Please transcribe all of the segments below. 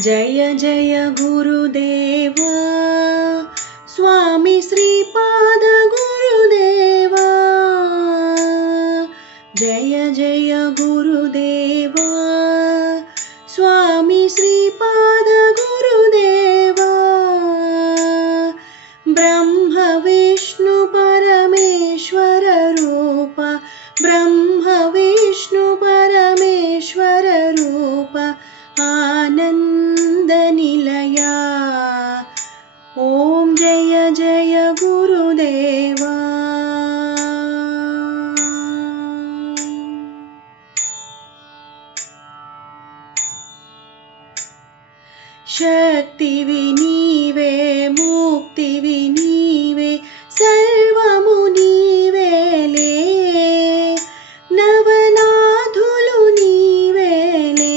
जय जय गुरुदेवा स्वामी श्रीपाद गुरुदेवा। जय जय गुरुदेवा स्वामी श्रीपाद गुरुदेवा। ब्रह्म विष्णु परमेश्वर रूप, ब्रह्म विष्णु परमेश्वर रूप, आनंद निलया। ओम जय जय गुरुदेवा। शक्तिवि नीवे, मुक्तिवि नीवे, सर्वमु नीवेले, नवनाथुलु नीवेले।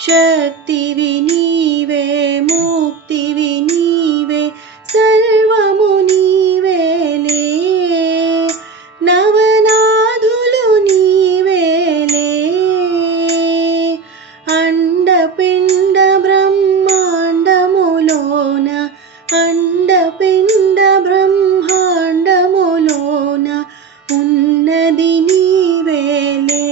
शक्तिवि नीवे, मुक्तिवि नीवे, सर्वमु नीवेले, नवनाथुलु नीवेले। अंडपिंड ब्रह्मांडमुलोन, अंडपिंड ब्रह्मांडमुलोन उन्नदि नीवेले,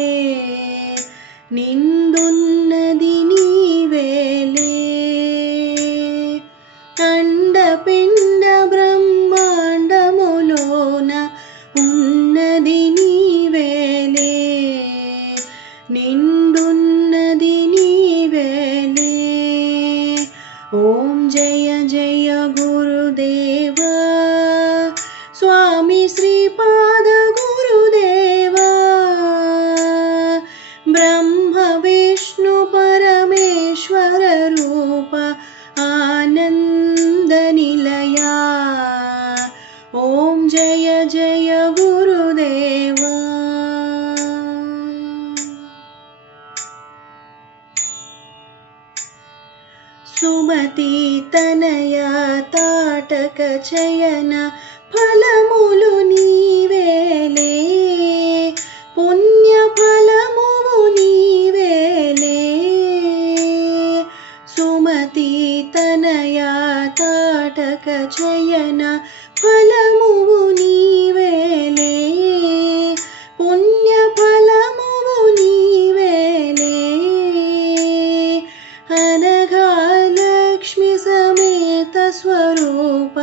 निंदुन्नदि नीवेले। अंडपिंड ब्रह्मांडमुलोन उन्नदि नीवेले, निंदुन्नदि नीवेले। ओम जय जय गुरुदेवा स्वामी श्रीपाद गुरुदेवा। ब्रह्म विष्णु परमेश्वर रूप, आनंद निलया। ओम जय जय गुरुदेवा। सुमति तनया ताटक चयन फलमुलु नीवेले, पुण्य फलमुवु नीवेले। सुमति तनया ताटक चयन फलमुवु नीवेले, पुण्य फलमुवु नीवेले। अनघालक्ष्मी समेत स्वरूप,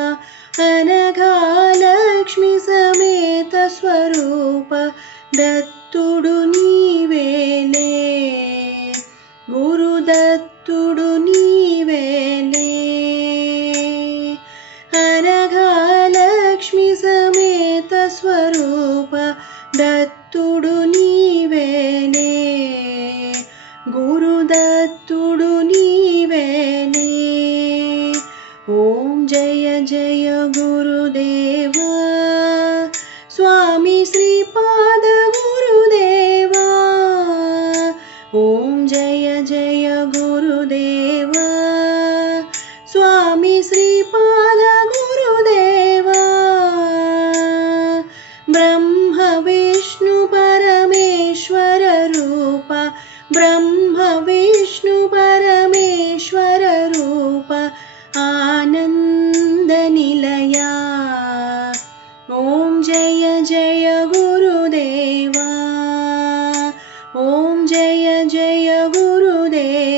अनघालक्ष्मी समेत स्वरूप, दत्तुडु नीवेले, गुरुदत्तुडु नीवेले। अनघालक्ष्मी समेत स्वरूप, दत्तुडु नीवेले, गुरुदत्तुडु नीवेले। ओम जय जय गुरुदेवा स्वामी श्रीपाद गुरुदेवा। ओम जय जय गुरुदेवा स्वामी श्रीपाद गुरुदेवा। ब्रह्म विष्णु परमेश्वर रूप, ब्रह्म विष्णु परमेश्वर रूप, आनंद निलया। ओम जय जय गुरुदेवा। ओम जय जय गुरुदेवा।